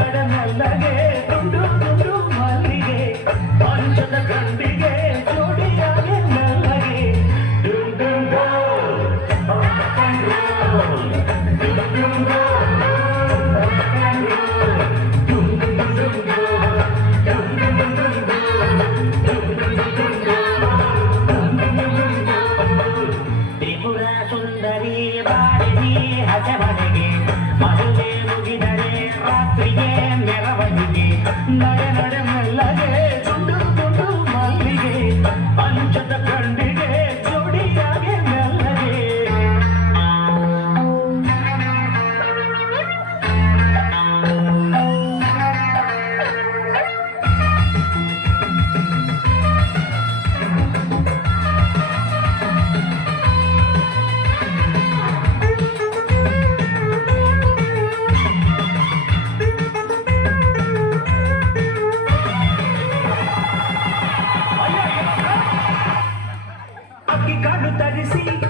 ಕನ್ನಡ ನಲ್ಲಗೆ ದುಂಡು ದುಂಡು ಮಲ್ಲಿಗೆ, ಮಂಚದ ಗಂಡಿಗೆ ಜೋಡಿಯಾಗಿ ನಲ್ಲಗೆ. ತ್ರಿಪುರ ಸುಂದರಿ ಬಾಡಿಗೆ ಹಸೆ ಮನೆಗೆ ಮದುವೆ লাগে ಕಣ್ಣು ತರಿಸಿ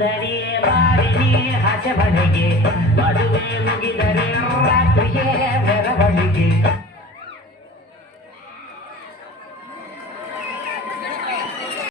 ಬಂದರೆ ಬಾರಿನಿ ಆಚೆ ಬಳಿಗೆ ಮದುವೆ ಮುಗಿದರೆ ರಾತ್ರಿಗೆ ಬೆರವಣಿಗೆ.